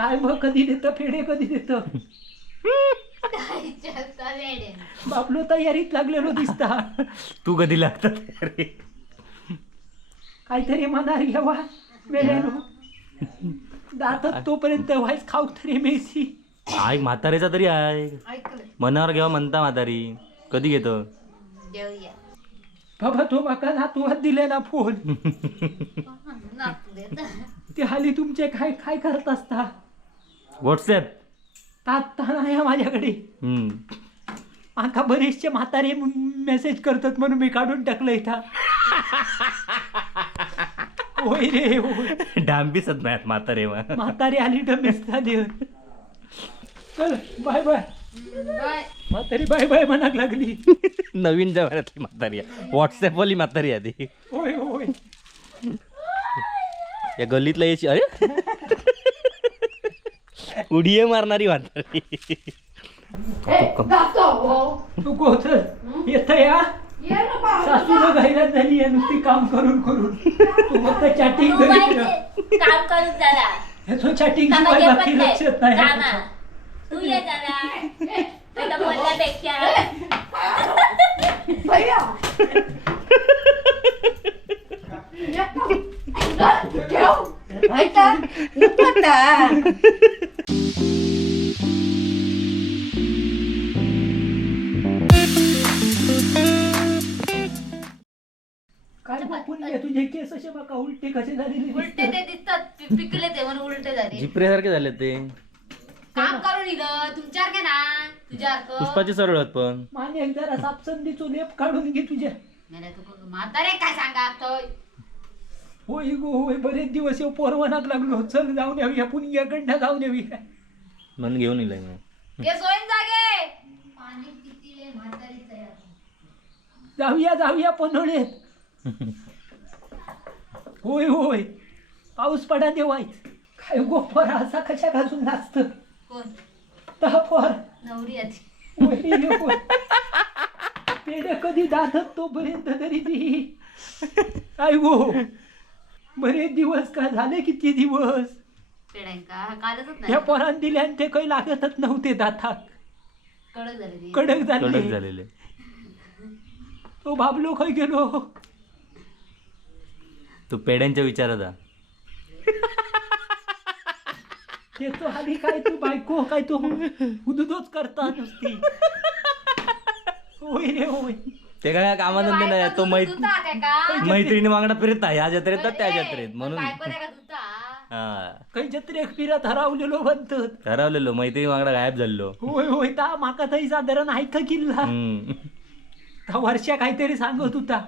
काय मग कधी देतं फेडे कधी देतं? बापलो तयारीत लागलेलो दिसता. तू कधी लागतात अरे काहीतरी मनार घ्यावा मेल्यानो. दातात तोपर्यंत व्हायच खाऊ तरी मेसी. आई म्हातारेचा तरी आहे. ऐकलं. मनावर घेवा म्हणता म्हातारी. कधी घेतो? बाबा तो माका नातवात दिले ना फोन ते हाली तुमचे काय काय करत असता? व्हॉट्सॲप तात नाही आहे माझ्याकडे. हम्म. माका बरेचसे म्हातारे मेसेज करतात म्हणून मी काढून टाकलं इथं. होय रे होय. दिसत नाहीत म्हातारे मग म्हातारे आली डमेस झाली चल बाय बाय बाय म्हातारी बाय बाय म्हणाक लागली. नवीन जमान्यातली म्हातारी आहे. व्हॉट्सॲप वाली म्हातारी आहे ती. होय होय. या गल्लीतला याची अरे? उडिये मारणारी म्हातारी तू कोचल येत या? सासूला घायला झाली आहे नुसती काम करून करून. तू फक्त चॅटिंग तू. काम करून जरा ह्याचं चॅटिंग शिवाय बाकी लक्षात नाही. तू ये जरा काय घे तुझे केस असे बघा उलटे कसे झालेले उलटे. ते दिसतात पि- पिकले ते म्हणून उलटे झाले जिपऱ्यासारखे झाले ते काम करून दिलं तुमच्यासारखे ना तुझ्यासारखं पुष्पाचे सरळ आहेत पण माने एक जरा सापसंदीचो लेप काढून घे तुझ्या नाही तू म्हातारे काय सांगा तो होय गो होय बरेच दिवस येऊ पोरवणाक लागलो. चल जाऊन येऊया पुण्याकडनं जाऊन येऊया म्हणून घेऊन येईल सोयन जागे. पाणी किती जाऊया जाऊया पन्हाळ्यात होय होय. पाऊस पडा देवाय काय गोफर असा कशा घालून नाचत? कोण? तापर नवरी आधी. कधी दाखत तोपर्यंत तरी ती. काय गो? बरेच दिवस का झाले किती दिवस? पेड्यांका कालच ह्या नाही पोरान दिले आणि ते काही लागतच नव्हते दातात कडक झाले ती. कडक कडक झाले झालेले. तो बाबलो खय गेलो? तू पेड्यांच्या विचारात आ. ते तो आली काय तू बायको काय तू हुदुदोच करता नुसती? होय रे होय. ते काय कामाधंदे नाही तो बायको मैत धुता काय का? मैत्रिणी मागणा फिरत ह्या जत्रेत तर त्या जत्रेत म्हणून? हा. काही जत्रेक फिरत हरावलेलो बनतत ठरवलेलो मैत्रिणी मागणा गायब झालो होय होय ता माका थंय साधारण ऐक किल्ला? हम्म. का वर्षा काहीतरी सांगत होता?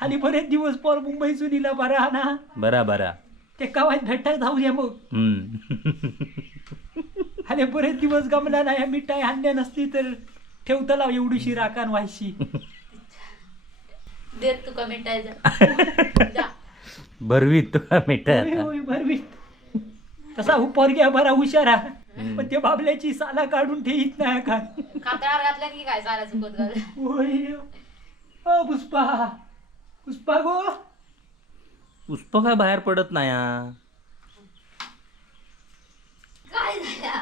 आणि बरेच दिवस पर मुंबईसून इला बरा ना? बरा बरा. ते कवाय भेटाय जाऊया मग. हम्म. आणि बरेच दिवस गमला नाही मिठाई आणल्या नसली तर. ठेवतला एवढीशी राखान व्हायची. देत तुका मिठायचं जा. भरवीत तुला मिठाई होय आता. होय भरवी तसा पोरग्या बरा हुशारा. पण ते बाबल्याची साला काढून ठेवीत नाही काय कातळावर घातलं की काय सारा चुकत घाल होय. ओ पुष्पा. पुष्पा गो. पुष्प काय बाहेर पडत नाही हा. काय झाल्या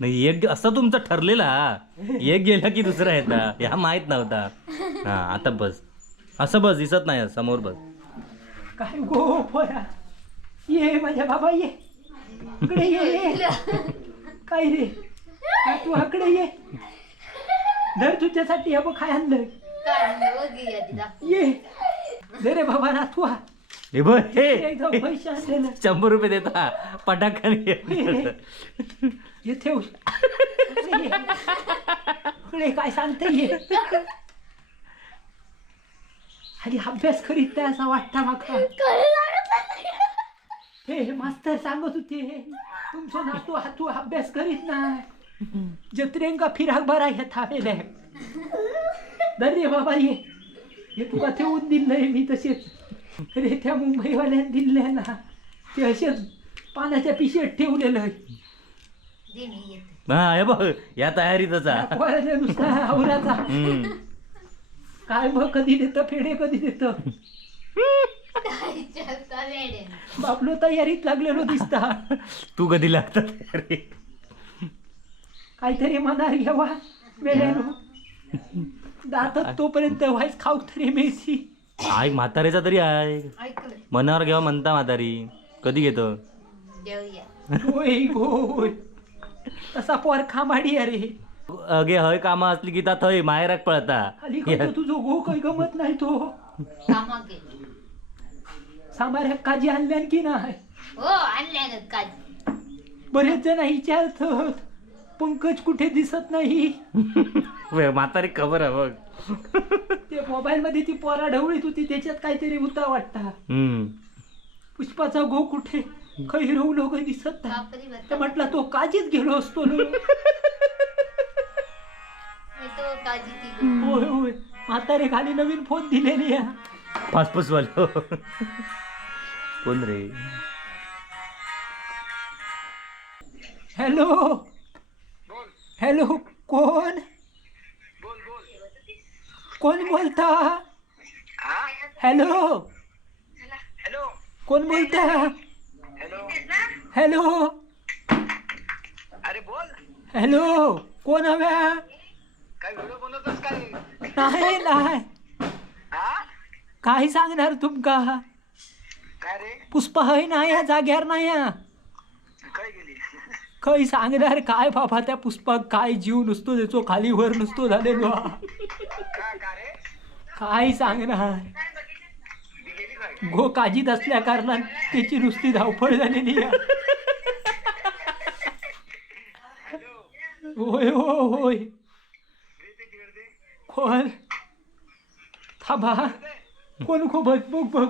नाही एक असं तुमचं ठरलेला. एक गेला की दुसरा येता ह्या माहीत नव्हता. हा आता बस. असं बस दिसत नाही समोर बस. काय गो पोरा? ये माझ्या बाबा ये. इकडे ये ये. काय रे? काय तू आकडे ये? धर तुझ्यासाठी हे बघ काय दाखव. ये दे रे बाबा ना तू हे बघ हे. एकदम पैसे आणलेलं. शंभर रुपये देता. पटाखाने ये ठेव इकडे काय सांगते ये आणि अभ्यास करीत नाही असा वाटता माका हे मास्तर सांगत होते तुमचा नातू हातू अभ्यास करीत नाही जत्रेंका फिराक बरा ह्या थांबेल्या दर रे बाबा ये हे तुका ठेवून दिलंय मी तसेच रे त्या मुंबईवाल्यान दिले ना ते असेच पाण्याच्या पिशेत ठेवलेलं आहे येते. हा हे बघ या तयारीतच हा. नुसता आवराचा. हम्म. काय मग कधी देतं फेडे कधी देतं? बाबलो तयारीत लागलेलो दिसता. तू कधी लागतात अरे काहीतरी मनार घ्यावा वेळेनो. दातात तोपर्यंत व्हायच खाऊ तरी मेसी. आय म्हातारेचा तरी आहे. ऐकलं मनावर घेवा म्हणता म्हातारी. कधी घेतो? देऊया. होय होय. तसा पोर खामाडी अरे अगे हय कामा असली की ता थंय माहेराक पळता. खाली करतो तुझो गो काही गमत नाही तो. सामाऱ्या काजी आणल्यान की नाही? हो आणल्या ग काजी. बरेच जण विचारतात पंकज कुठे दिसत नाही. वे, म्हातारी खबर आहे बघ. ते मोबाईल मध्ये ती पोरा ढवळीत होती त्याच्यात काहीतरी होता वाटता. हम्म. पुष्पाचा गो कुठे? काही लोक दिसत नाही. तर म्हटलं तो काजीत गेलो असतो ना. होय होय. म्हातारे खाली नवीन फोन दिलेली आहे. फासफूस वालो कोण रे? हॅलो. हॅलो कोण? कोण बोलता? हॅलो. हॅलो. कोण बोलता? हॅलो अरे बोल. हॅलो कोण हव्या? काय व्हिडिओ बनवतोस काय नाही नाही. हा? काय सांगणार तुमका? काय रे? पुष्पा हय नाही या जाग्यावर नाही या काय गेली? काही सांगणार? काय बाबा त्या पुष्पाक काय जीव नुसतो त्याचो खाली वर नुसतो झालेलो. हा. काय का रे? काय सांगणार? गो काजीत असल्या कारणात त्याची नुसती धावपळ झालेली आहे. होय हो होय. कोण? थांबा. कोण खो बघ बघ बघ.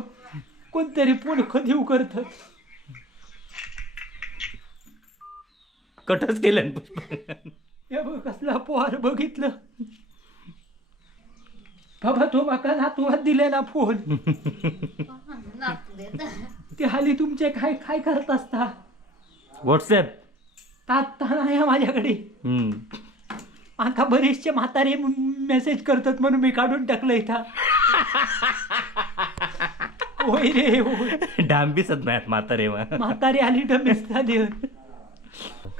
कोणतरी फोन कधी करत कटच केलं हे बघ कसला पोहार बघितलं. बाबा तो माका नातवात दिले ना फोन. ते हाली तुमचे काय काय करत असता? व्हॉट्सॲप तात्ता नाही आहे माझ्याकडे. हम्म. आता बरेचसे म्हातारे मेसेज करतात म्हणून मी काढून टाकलं इथं. होय रे होय. डांबीसच नाही म्हातारे मग म्हातारे आली डमेस झाली.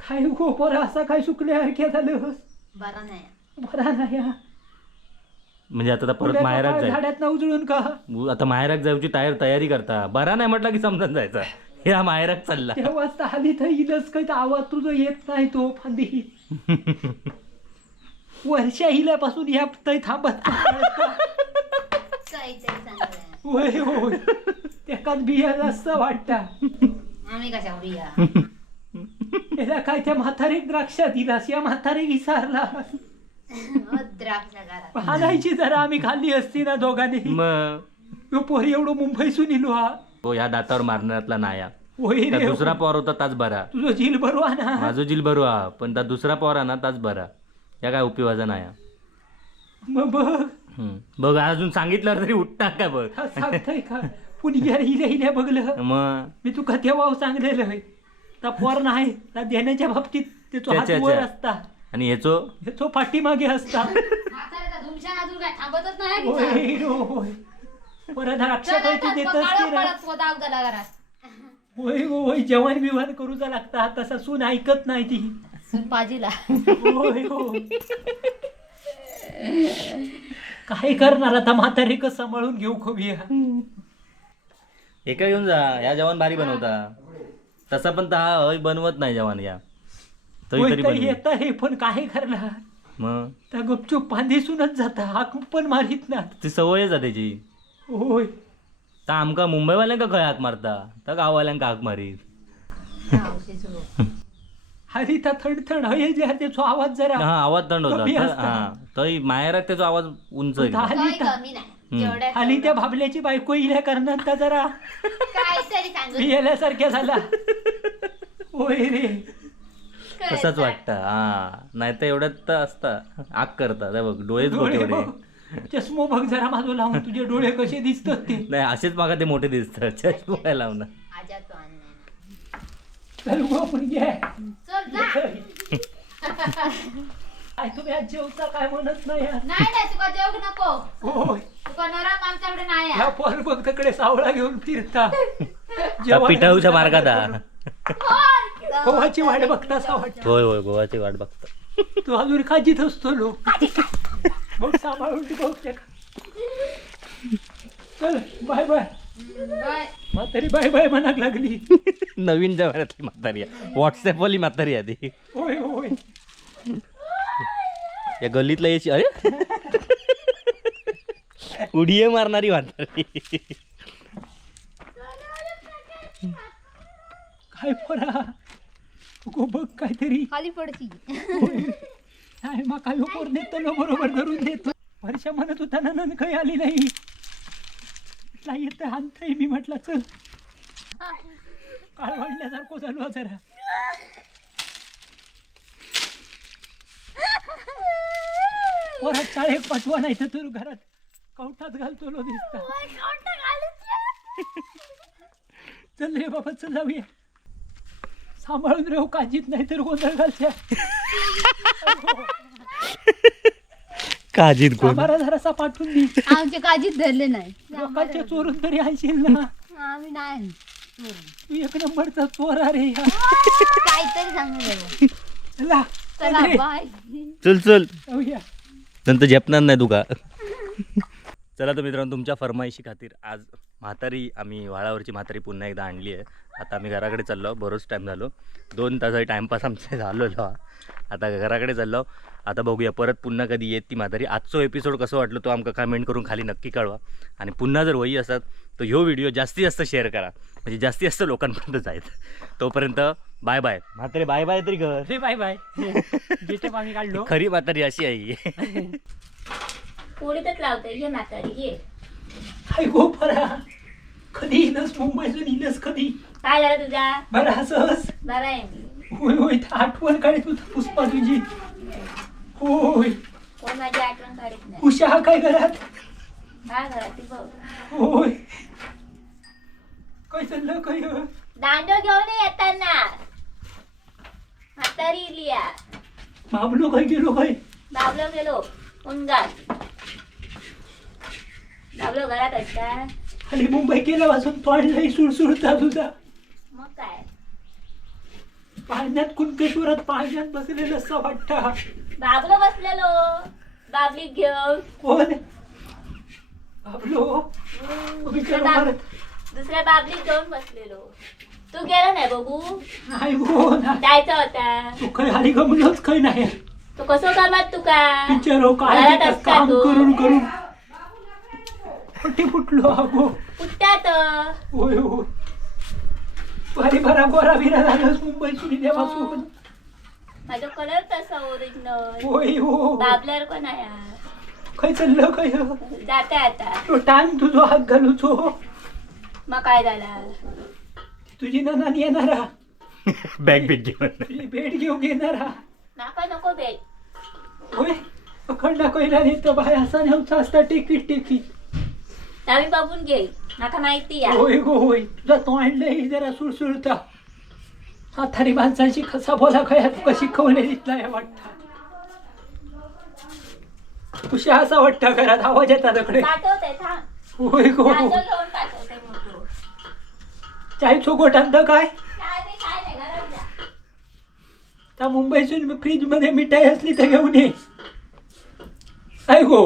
काय गो पोरा असा काय सुकल्यासारख्या झालं? बरा नाही. बरा नाही हा. म्हणजे आता तर परत झाडात ना उजळून का आता माहेराक जायची तयार तयारी करता. बरा नाही म्हटलं की समजून जायचा. हा माहेराक चालला. तेव्हाच तर हाली तर येईलच काही तर आवाज तुझं येत नाही तो फांदी. वर्षा हिल्यापासून या तै थांबत होय होय. एकाच बियाला असं वाटतं आम्ही बिया? याला काय त्या म्हातारे द्राक्ष दिलास या म्हातारे विसारला हाणायची जरा आम्ही खाल्ली असती ना दोघांनी. मग? तो पोरी एवढं मुंबईसून इलो हा. तो ह्या दातावर मारण्यातला नाया. होय त्या रे दुसरा पॉवर होता ताच बरा. तुझं झील बरोवा ना. माझो जिल बरो हा पण त्या दुसरा पॉवर ना ताच बरा. या काय उपयोगाचा नाया? मग बघ. हम्म. बघ अजून सांगितलं तरी उठता का बघ? हा सांगताय का? पुणी गेल्या हिल्या हिल्या बघलं. मग मी तुका तेव्हा सांगलेलं आहे त्या पोर नाही त्या देण्याच्या बाबतीत त्याचो हात त्याच्या- वर. असता. आणि ह्याचो ह्याचो पाठीमागे असता. म्हाताऱ्याचा धुमशा अजून काय थांबतच नाही होय होय. परत घरात. होय होय जेवण बिवण करूचा लागता. तसा सून ऐकत नाही ती. सुन पाजीला. होय होय काय करणार आता म्हातारे कसं सांभाळून घेऊ खोबिया? एका घेऊन जा ह्या जेवण भारी बनवता. तसा पण हा हय बनवत नाही जेवण या. तरी. येत आहे पण काय करणार. मग? त्या गपचूप पांदेसूनच जाता. हाक पण मारित ना ती सवयच आहे त्याची होय. तर आमका मुंबईवाल्यांका खंय हाक मारता? तर गाववाल्यांका हाक मारीत. हरी त्या थंड थंड हये जे आहे त्याचा आवाज जरा हा आवाज थंड होता. कमी तर- असता. हा. तरी माहेराक त्याचा आवाज उंच. हाली काही त्या- कमी नाही. हम्म. जेवढ्या हाली त्या भाबल्याची बायको इल्या कारणात जरा. काहीतरी सांगू. येल्यासारख्या झाला. होय रे. तसाच वाटतं. हा. नाही तर एवढ्यात तर असता. आग करता हे बघ डोळेच बघ एवढे. बघ. चष्मो बघ जरा माझं लावून. तुझे डोळे कसे दिसतात ते. नाही असेच मागा ते मोठे दिसतात. चष्मा लावणं आजा तो आणणार चल गो आपण घे चल जा. काय तुम्ही आज जेवता काय म्हणत नाही यार. नाही नाही तुका जेवू नको. होय. तू पनोरम आमच्याकडे नाही ह्या आहे. पोर बघ तिकडे सावळा घेऊन फिरता. त्या पिठाऊच्या मार्गात. कोवाची वाट बघता असा वाटतं. होय होय गोवाची वाट बघतो. तू अजून खाजीत असतो लोक. मग सांभाळून चल बाय बाय. बाय. म्हातारी बाय बाय म्हणाक लागली. नवीन जमान्यातली म्हातारी आहे. व्हॉट्सअप वाली म्हातारी आहे ती. होय होय. या गल्लीतला याची अरे? उडिये मारणारी म्हातारी. काय पोरा? गो बघ काहीतरी. खाली पडती. नाही मग काय पोर नेतो बरोबर धरून देतो वर्षा म्हणत होता ना नन काही आली नाही. नाही येत आणताय मी म्हटलं चल. काळ वाढल्यासारखं हा जरा. पोरात शाळेत पाठवा नाही तर तू घरात कवठात घालतो लो दिसता. चल रे बाबा चल जाऊया. सांभाळून राहू काजीत नाही तर गोंधळ घालत्या. काजीत कोण आम्हाला जरासा पाठवून दे. आमच्या काळजीत धरले नाही. लोकांच्या चोरून तरी आणशील ना. आम्ही नाही तू एक नंबरचा चोर अरे या. काहीतरी सांगू चला बाय चल चल. जाऊया. नंतर झेपणार नाही तुका चला तर मित्रांनो तुमच्या फरमाईशी खातीर आज म्हातारी आम्ही वाळावरची म्हातारी पुन्हा एकदा आणली आहे. आता आम्ही घराकडे चाललो बरोच टाईम झालो. दोन तासाचा टाईमपास आमचा झालेलो हा. आता घराकडे चाललो आता बघूया परत पुन्हा कधी येत ती म्हातारी. आजचो एपिसोड कसं वाटलं तो आमका कमेंट करून खाली नक्की कळवा. आणि पुन्हा जर वही असतात तर ह्यो व्हिडिओ जास्तीत जास्त शेअर करा. म्हणजे जास्तीत जास्त लोकांपर्यंत जायत तोपर्यंत बाय बाय म्हातारे बाय बाय तरी कर. रे बाय बाय काढलो. खरी म्हातारी अशी आहे पोळीतच लावते घे म्हातारी गो परा कधी इनस मुंबईतून? इनस कधी? काय झालं तुझा बरं असंच बरा आहे. मी होय होय आठवण काढत होता पुष्पा तुझी. होय. कोण माझी आठवण काढत नाही? उषा हा काय घरात? काय घरात ती बघ. होय. काय चाललं काय दांडो घेऊन ये येताना. म्हातारी लिया मामलो काय गेलो काय? बाबलो गेलो उनगात बाबलो घरात असता आणि मुंबई गेल्यापासून तोंडलाही सुळसुळता तुझा मग काय? पाण्यात कुणकेश्वरात पाण्यात बसलेलं असं वाटतं बाबलो बसलेलो. बाबली घेऊन. कोण? बाबलो? बिचारा बाब- मारत. दुसऱ्या बाबली घेऊन बसलेलो. तू गेला नाही बघू? नाही हो ना जायचा होता. तू काही हाली गमलोच काही नाही. तू कसं कामात तुका बिचारो काय घरात तिथं असता काम तू. करून करून. फटी फुटलो अगो? कुठ्यात होय होय. बरी बरा गोरा बिरा झालास मुंबई सुनी देवासून माझा कलर तसा ओरिजिनल होय हो. बाबल्यावर कोण आहे काय चाललं काय जाते आता. तो टाइम तुझो हात घालूच. हो मग काय झाला? तुझी ननान येणार हा. बॅग बिग घेऊन. तुझी भेट घेऊन येणार हा. नाका नको बेट होय? पकडला कैला नाही तर बाय असा नव्हता असता टिकीट. टिकीट आम्ही बघून घे. नाका माहिती या. होय गो होय. तुझा तो आणलंय जरा सुळसुळता. म्हातारी माणसाची कसा बोला काय तू कशी खवले दिसलाय वाटतं? कुशा असा वाटतं घरात. आवाज येतात तिकडे पाठवते थांब. होय गो घेऊन पाठवते मोठो चाय चोकोटांत काय? काय नाही काय नाही घरात जा. त्या मुंबईतून फ्रीजमध्ये मिठाई असली तर घेऊन ये. काय गो.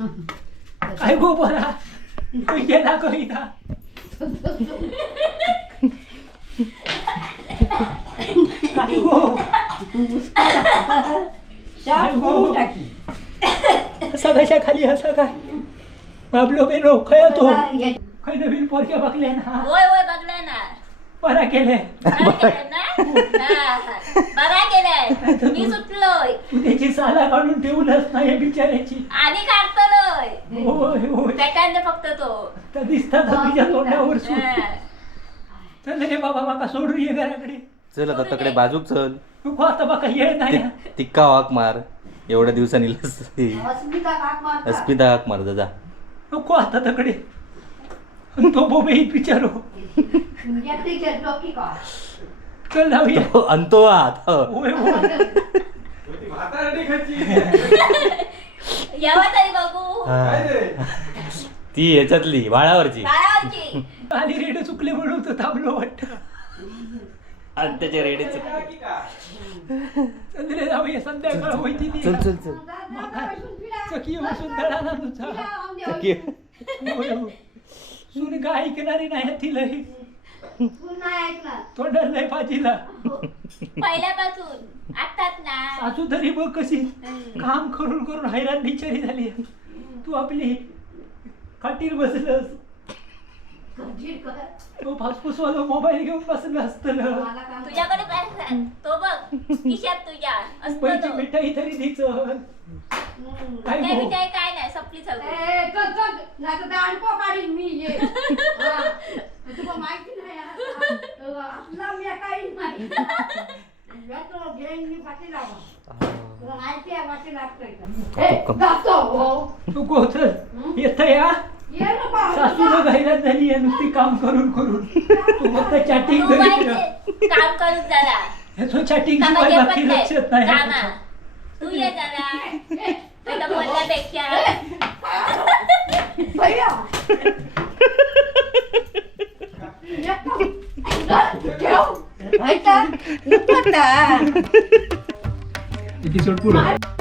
काय गो बरा गेला कविता काय गो काय गो असा कशा खाली असा काय? बाबलो बेलो खय तो? खय नवीन पोरक्या बघल्या ना? होय होय बघलाय ना. बरा केले बरं केलंय केलंय. मी सुटलोय त्याची साला काढून ठेवूनच नाही बिचाऱ्याची. आणि काढतलोय होय होय. त्याच्यानंतर फक्त तो. तर दिसतात तिच्या तोंडावर हा. चल रे बाबा बाबा सोडून ये घराकडे. चल आता तकडे बाजूक चल. नको आता बाका येळ नाही. ति- तिक्का हाक मार. एवढ्या दिवसांनी लस अस्मिता हाक मार जा. नको आता तकडे. आणि तो बोबे विचारो चल जाऊया तो अंतो आता. होय होय केव्हा तरी बघू. ती ह्याच्यातली वाळावरची आली रेड चुकले म्हणून तो थांबलो वाटतं. आणि त्याचे रेडीच चंद्रे जाऊया संध्याकाळ होती चल चल चल. चकी बसून तुझा. सुन गाय ऐकणारी नाही तिला तोंडाला नाही पाजीला. पहिल्यापासून. आताच ना. सासू तरी बघ कशी काम करून करून हैराण बिचारी झाली. तू आपली खाटीर बसलस. तो फासफुसवाला मोबाईल घेऊन बसलं असतं ना. तुझ्याकडे काय? तो बघ. खिशात तुझ्या. असतो तो. मिठाई तरी दीच काय मिठाई भाऊ? मिठाई काय नाही सपली सगळी तू कोच येत या? सासू हैराण झाली आहे नुसती काम करून करून. तू फक्त चॅटिंग तू करीत राह. माहिती काम करून जरा ह्याचं चॅटिंग शिवाय बाकी. लक्षात नाही. कामा. तू ये जरा. नाही तर बोलण्यापेक्षा एपिसोड पुरा